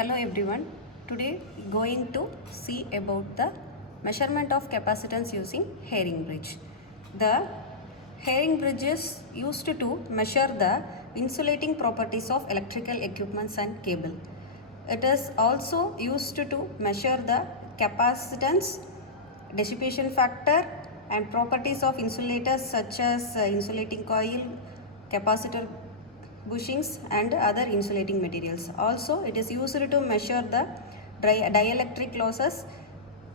Hello everyone. Today going to see about the measurement of capacitance using Schering bridge. The Schering bridge is used to measure the insulating properties of electrical equipments and cable. It is also used to measure the capacitance, dissipation factor and properties of insulators such as insulating coil, capacitor bushings and other insulating materials. Also, it is used to measure the dielectric losses,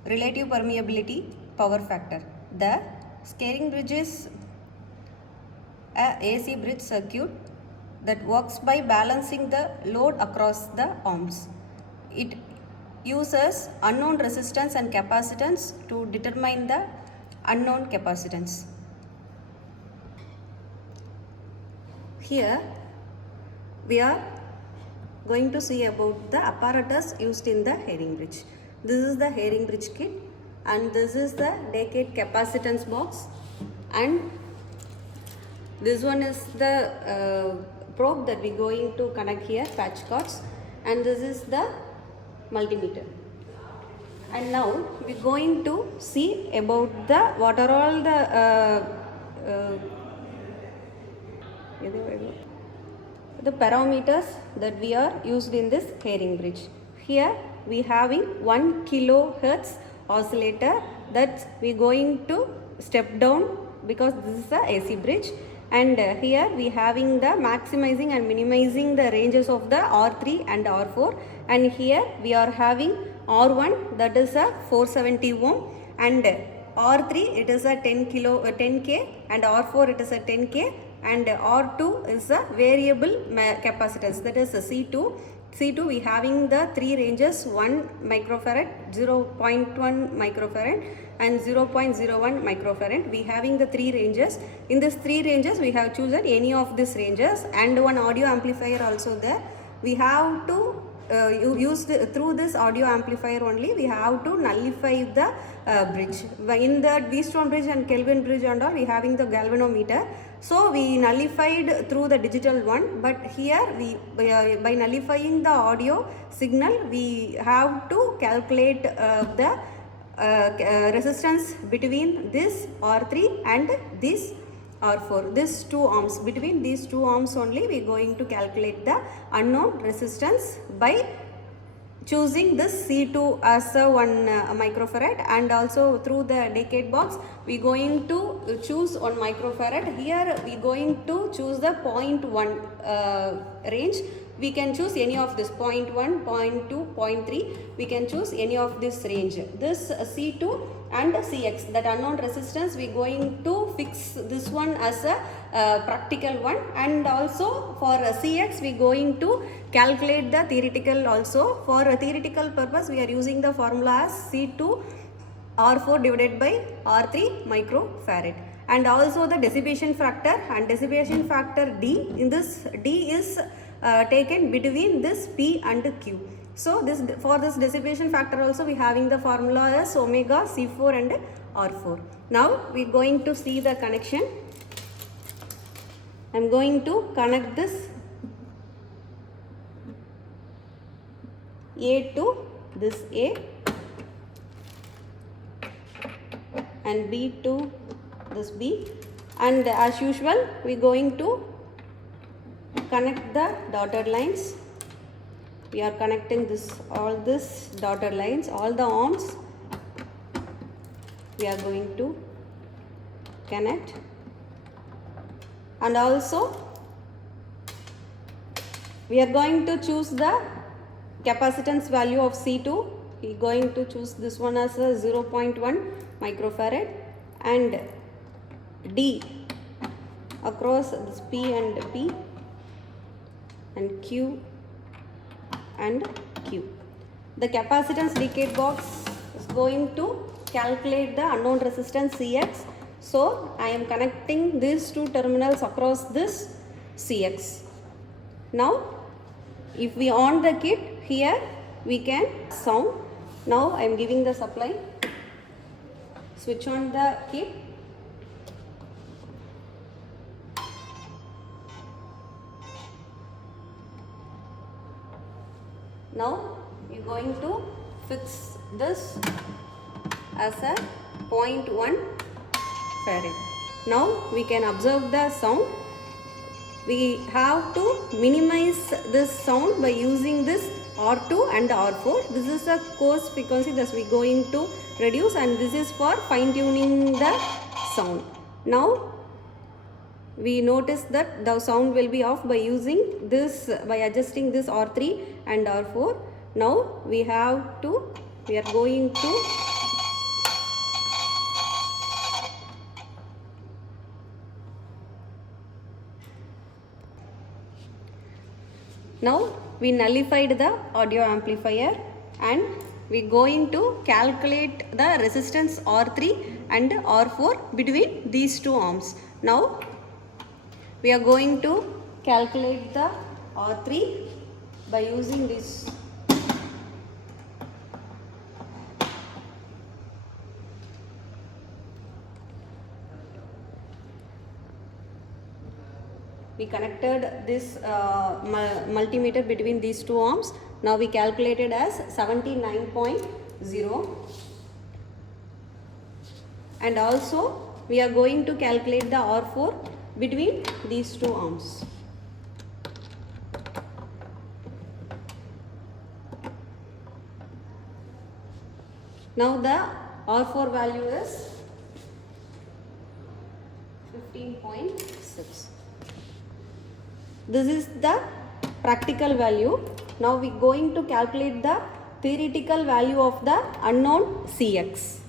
relative permeability, power factor. The Schering bridge is a AC bridge circuit that works by balancing the load across the arms. It uses unknown resistance and capacitance to determine the unknown capacitance. Here we are going to see about the apparatus used in the Schering bridge. This is the Schering bridge kit and this is the decade capacitance box, and this one is the probe that we are going to connect here, patch cords, and this is the multimeter. And now we are going to see about the what are all the parameters that we are used in this Schering bridge. Here we having 1 kilohertz oscillator that we going to step down because this is a AC bridge, and here we having the maximizing and minimizing the ranges of the R3 and R4, and here we are having R1 that is a 470 ohm, and R3 it is a 10k, and R4 it is a 10k, and R2 is a variable capacitance, that is a C2. C2 we having the three ranges, 1 microfarad, 0.1 microfarad and 0.01 microfarad. We having the three ranges. In these three ranges we have chosen any of these ranges, and one audio amplifier also there. We have to through this audio amplifier only we have to nullify the bridge. In the Wheatstone bridge and Kelvin bridge and all we having the galvanometer, so we nullified through the digital one, but here we by nullifying the audio signal we have to calculate the resistance between this R3 and this R4, this 2 ohms. Between these 2 ohms only we are going to calculate the unknown resistance by choosing this C2 as a 1 microfarad, and also through the decade box we going to choose 1 microfarad. Here we going to choose the 0.1 range. We can choose any of this 0.1, 0.2, 0.3, we can choose any of this range. This C2 and Cx, that unknown resistance, we going to fix this one as a practical one, and also for Cx we going to calculate the theoretical also. For a theoretical purpose we are using the formula as C2 R4 divided by R3 microfarad, and also the dissipation factor and dissipation factor D. In this D is taken between this P and Q. So this for this dissipation factor also we having the formula as omega C4 and R4. Now we are going to see the connection. I am going to connect this A to this A and B to this B, and as usual we are going to connect the dotted lines. We are connecting all this dotted lines, all the arms we are going to connect, and also we are going to choose the capacitance value of C2. We are going to choose this one as a 0.1 microfarad, and D across this P and P and Q and Q. The capacitance decade box is going to calculate the unknown resistance Cx. So I am connecting these two terminals across this Cx. Now if we on the kit, here we can sound. Now I am giving the supply. Switch on the kit. Now you are going to fix this as a 0.1 farad. Now we can observe the sound. We have to minimize this sound by using this R2 and R4. This is a coarse frequency that we are going to reduce, and this is for fine tuning the sound. Now we notice that the sound will be off by using this, by adjusting this R3 and R4. Now we are going to now we nullified the audio amplifier, and we are going to calculate the resistance R3 and R4 between these two arms. Now we are going to calculate the R3 by using this. We connected this multimeter between these two arms. Now we calculated as 79.0, and also we are going to calculate the R4 between these two arms. Now the R4 value is 15.6. This is the practical value. Now we are going to calculate the theoretical value of the unknown Cx.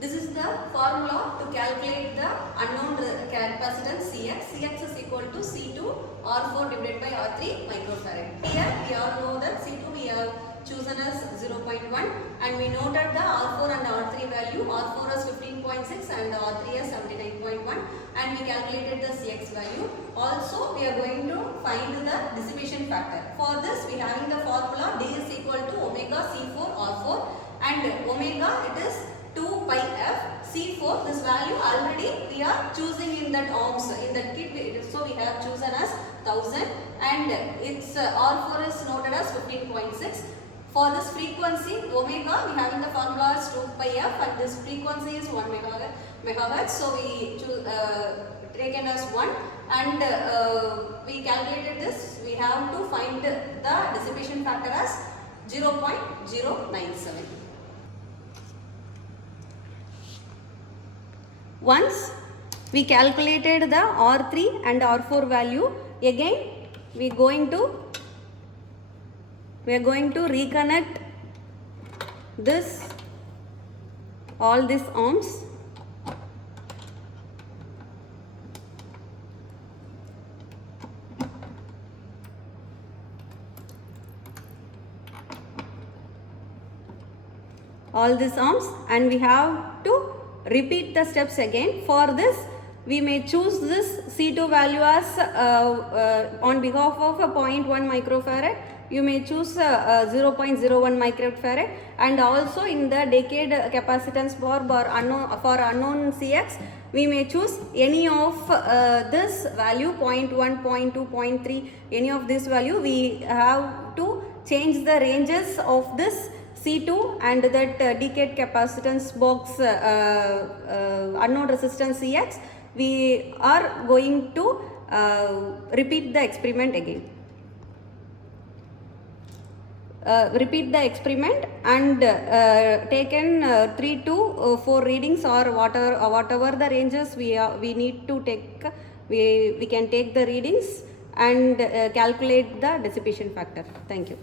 This is the formula to calculate the unknown capacitance Cx. Cx is equal to C2 R4 divided by R3 microfarad. Here we all know that C2 we have chosen as 0.1, and we noted the R4 and R3 value. R4 as 15.6 and R3 as 79.1, and we calculated the Cx value. Also we are going to find the dissipation factor. For this we having the formula D is equal to omega C4 R4, and omega it is 2 pi f C4. This value already we are choosing in that ohms, in that kit, so we have chosen as 1000, and its R4 is noted as 15.6. For this frequency omega we having the formula as 2 pi f, and this frequency is 1 megahertz, so we taken as 1, and we calculated this. We have to find the dissipation factor as 0.097. Once we calculated the R3 and R4 value, again we are going to reconnect this, all these arms. And we have to repeat the steps again. For this we may choose this C2 value as on behalf of a 0.1 microfarad. You may choose 0.01 microfarad, and also in the decade capacitance for unknown Cx we may choose any of this value, 0.1, 0.2, 0.3, any of this value. We have to change the ranges of this C2 and that decade capacitance box unknown resistance Cx. We are going to repeat the experiment again. Repeat the experiment and taken 3 to 4 readings, or whatever the ranges we need to take. We can take the readings and calculate the dissipation factor. Thank you.